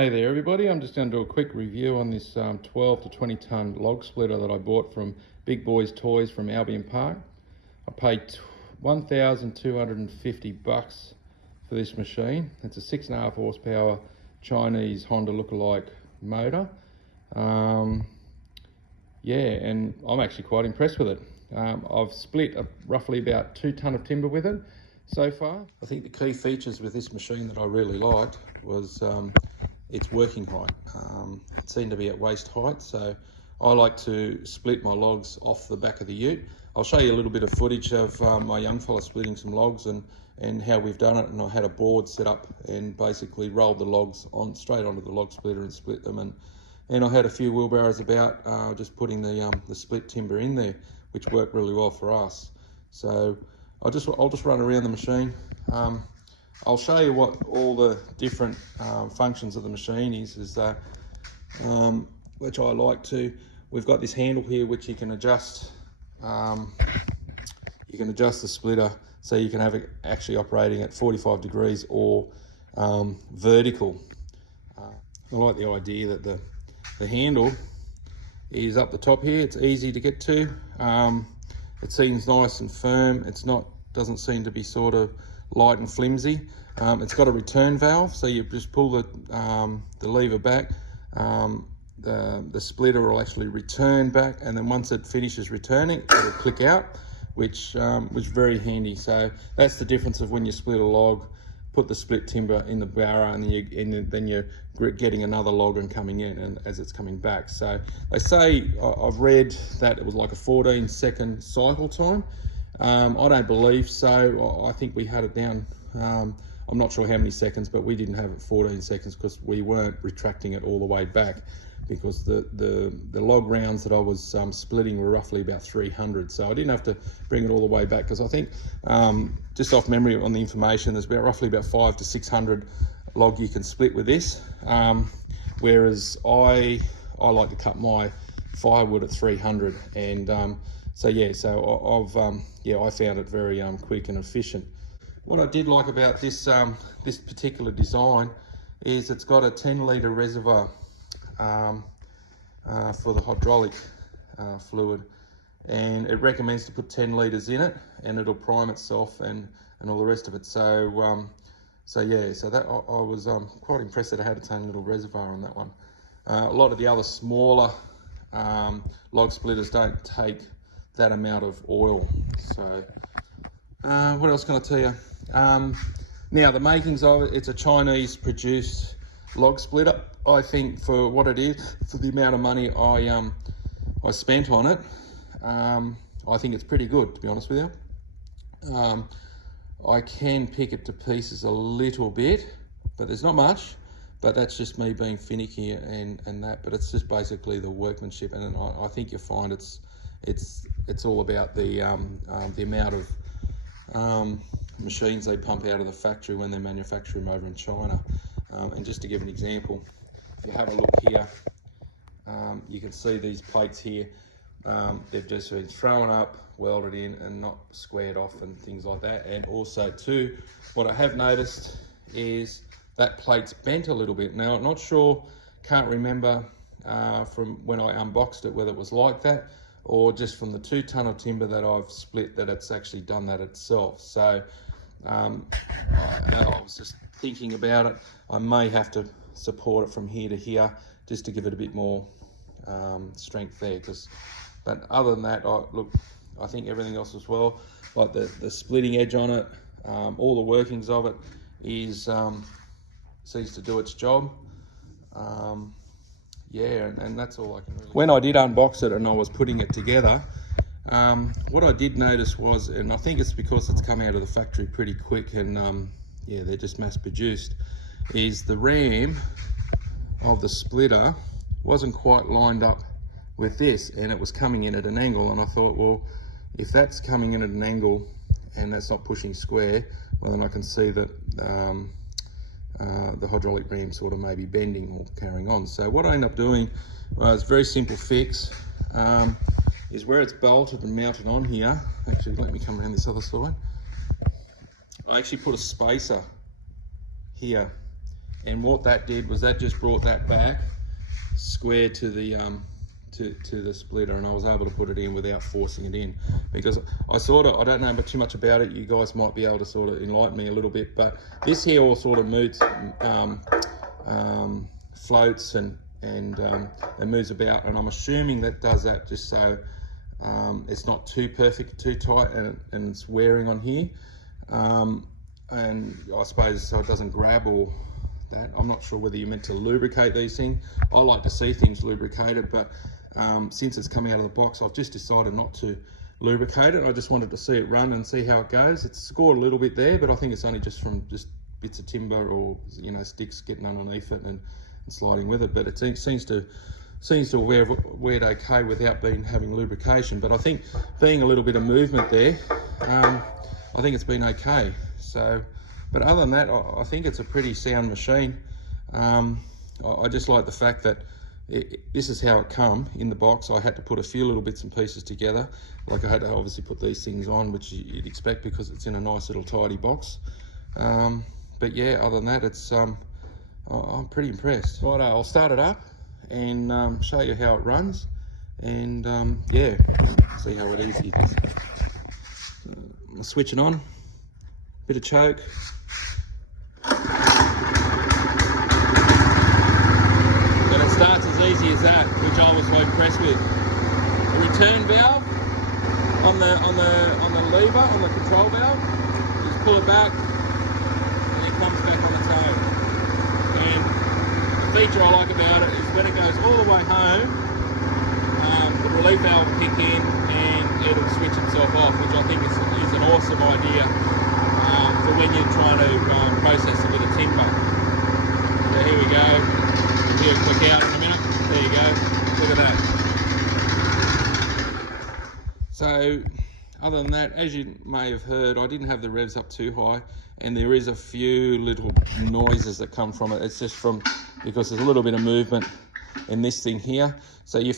Hey there everybody, I'm just going to do a quick review on this 12 to 20 tonne log splitter that I bought from Big Boys Toys from Albion Park. I paid $1,250 for this machine. It's a 6.5 horsepower Chinese Honda lookalike motor. Yeah, and I'm actually quite impressed with it. I've split roughly about 2 tonne of timber with it so far. I think the key features with this machine that I really liked was its working height. It seemed to be at waist height, so I like to split my logs off the back of the ute. I'll show you a little bit of footage of my young fella splitting some logs and how we've done it. And I had a board set up and basically rolled the logs straight onto the log splitter and split them. And I had a few wheelbarrows about, just putting the split timber in there, which worked really well for us. So I'll just run around the machine. I'll show you what all the different functions of the machine is which I like to. We've got this handle here which you can adjust. You can adjust the splitter so you can have it actually operating at 45 degrees or vertical. I like the idea that the handle is up the top here. It's easy to get to. It seems nice and firm. Doesn't seem to be sort of light and flimsy. It's got a return valve, so you just pull the lever back. The splitter will actually return back, and then once it finishes returning, it'll click out, which was very handy. So that's the difference of when you split a log, put the split timber in the barrow, and then you're getting another log and coming in and as it's coming back. So they say, I've read that it was like a 14-second cycle time. I don't believe so. I think we had it down, I'm not sure how many seconds, but we didn't have it 14 seconds because we weren't retracting it all the way back, because the log rounds that I was splitting were roughly about 300. So I didn't have to bring it all the way back, because I think, just off memory on the information, there's roughly about 500 to 600 log you can split with this. Whereas I like to cut my firewood at 300, and I found it very quick and efficient. What I did like about this this particular design is it's got a 10-litre reservoir for the hydraulic fluid, and it recommends to put 10 litres in it, and it'll prime itself and all the rest of it. So that I was quite impressed that it had its own little reservoir on that one. A lot of the other smaller log splitters don't take that amount of oil. So what else can I tell you? Now, the makings of it, it's a Chinese produced log splitter. I think for what it is, for the amount of money I spent on it, I think it's pretty good, to be honest with you. I can pick it to pieces a little bit, but there's not much. But that's just me being finicky and that. But it's just basically the workmanship, and I think you'll find it's all about the amount of machines they pump out of the factory when they manufacture them over in China. And just to give an example, if you have a look here, you can see these plates here. They've just been thrown up, welded in, and not squared off and things like that. And also too, what I have noticed is that plate's bent a little bit. Now, I'm not sure, can't remember from when I unboxed it whether it was like that, or just from the 2 tonne of timber that I've split that it's actually done that itself. So I was just thinking about it. I may have to support it from here to here just to give it a bit more strength there. But other than that, I think everything else as well, like the splitting edge on it, all the workings of it is seems to do its job. And that's all I can really. When I did unbox it and I was putting it together, what I did notice was, and I think it's because it's come out of the factory pretty quick and they're just mass produced, is the ram of the splitter wasn't quite lined up with this, and it was coming in at an angle. And I thought, well, if that's coming in at an angle and that's not pushing square, well, then I can see that the hydraulic ram sort of maybe bending or carrying on. So what I end up doing, it's a very simple fix, is where it's bolted and mounted on here. Actually, let me come around this other side. I actually put a spacer here And what that did was that just brought that back square to the to the splitter, and I was able to put it in without forcing it in, because I don't know too much about it. You guys might be able to sort of enlighten me a little bit, but this here all sort of floats and moves about, and I'm assuming that does that just so it's not too perfect, too tight, and it's wearing on here, and I suppose so it doesn't grab or that. I'm not sure whether you're meant to lubricate these things. I like to see things lubricated, but since it's coming out of the box, I've just decided not to lubricate it. I just wanted to see it run and see how it goes. It's scored a little bit there, but I think it's only just from bits of timber or sticks getting underneath it and sliding with it. But it seems to wear okay without having lubrication. But I think being a little bit of movement there, I think it's been okay. So, but other than that, I think it's a pretty sound machine. I just like the fact that this is how it come in the box. I had to put a few little bits and pieces together. Like I had to obviously put these things on, which you'd expect because it's in a nice little tidy box. But yeah, other than that, it's I'm pretty impressed. Right, I'll start it up and show you how it runs, and yeah, see how it is. Switch it on, bit of choke. And it starts as easy as that, which I was so impressed with. The return valve on the lever, on the control valve, just pull it back and it comes back on its own. And the feature I like about it is when it goes all the way home, the relief valve will kick in and it'll switch itself off, which I think is an awesome idea for when you're trying to process a bit of timber. So here we go. He'll click out in a minute. There you go. Look at that. So, other than that, as you may have heard, I didn't have the revs up too high, and there is a few little noises that come from it. It's just because there's a little bit of movement in this thing here. So you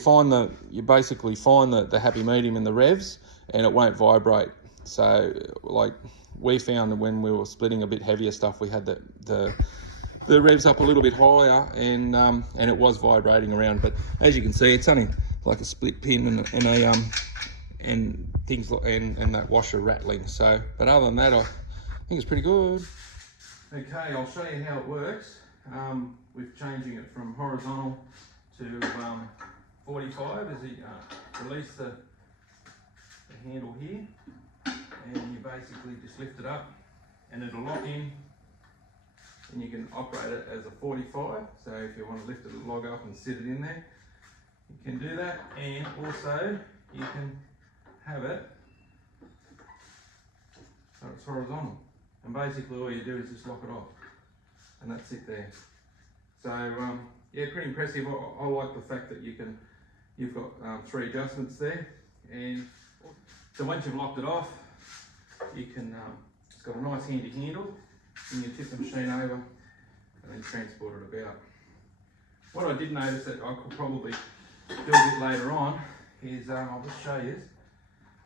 basically find the happy medium in the revs, and it won't vibrate. So, like we found that when we were splitting a bit heavier stuff, we had the revs up a little bit higher, and it was vibrating around. But as you can see, it's only like a split pin and things like and that washer rattling. So, but other than that, I think it's pretty good. Okay, I'll show you how it works. We're changing it from horizontal to 45 as you release the handle here, and you basically just lift it up, and it'll lock in. And you can operate it as a 45, so if you want to lift it, log up and sit it in there, you can do that. And also you can have it so it's horizontal, and basically all you do is just lock it off, and that's it there. So yeah, pretty impressive. I like the fact that you've got 3 adjustments there, and so once you've locked it off, you can it's got a nice handy handle. And you tip the machine over and then transport it about. What I did notice that I could probably do a bit later on is, I'll just show you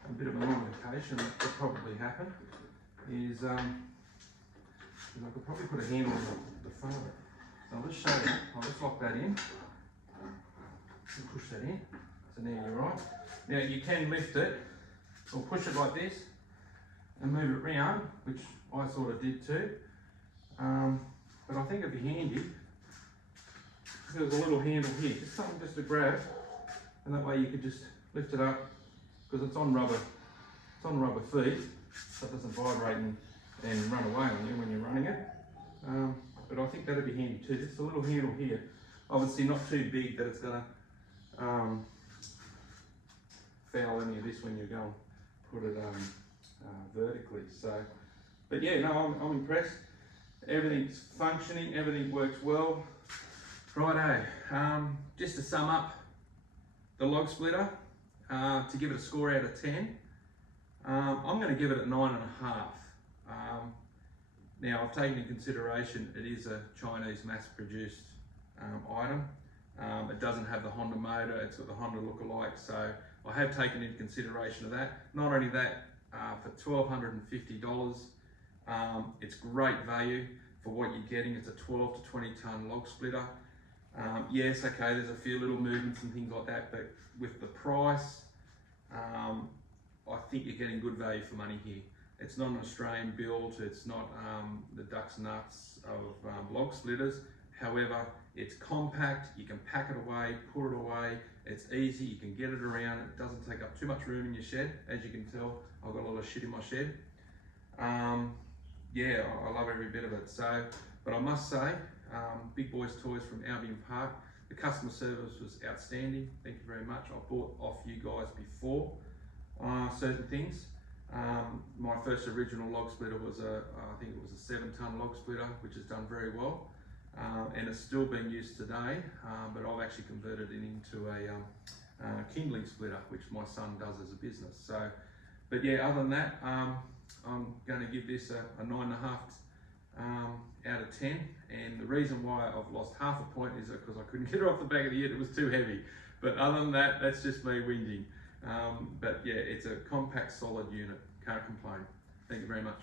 a bit of a modification that could probably happen, is I could probably put a handle on the front of it. So I'll just show you, I'll just lock that in, and push that in, so now you're right. Now you can lift it, or push it like this, and move it round, which I sort of did too. But I think it'd be handy if there was a little handle here, just something just to grab, and that way you could just lift it up, because it's on rubber feet, so it doesn't vibrate and run away on you when you're running it. But I think that'd be handy too, just a little handle here. Obviously not too big that it's gonna foul any of this when you go and put it vertically. So, but yeah, no, I'm impressed. Everything's functioning, everything works well. Righto, just to sum up the log splitter, to give it a score out of 10, I'm going to give it a 9.5. Now I've taken into consideration it is a Chinese mass-produced item. It doesn't have the Honda motor, it's got the Honda look-alike, so I have taken into consideration of that. Not only that, for $1,250, it's great value for what you're getting. It's a 12 to 20 ton log splitter. Yes, okay, there's a few little movements and things like that, but with the price, I think you're getting good value for money here. It's not an Australian build, it's not the duck's nuts of log splitters. However, it's compact, you can pack it away, put it away, it's easy, you can get it around, it doesn't take up too much room in your shed. As you can tell, I've got a lot of shit in my shed. Yeah, I love every bit of it. So, but I must say, Big Boys Toys from Albion Park, the customer service was outstanding. Thank you very much. I bought off you guys before certain things. My first original log splitter was I think it was a 7-ton log splitter, which has done very well. And it's still being used today, but I've actually converted it into a kindling splitter, which my son does as a business. So, but yeah, other than that, I'm going to give this a 9.5 out of 10. And the reason why I've lost half a point is because I couldn't get it off the back of the head, it was too heavy. But other than that, that's just me whinging. But yeah, it's a compact, solid unit. Can't complain. Thank you very much.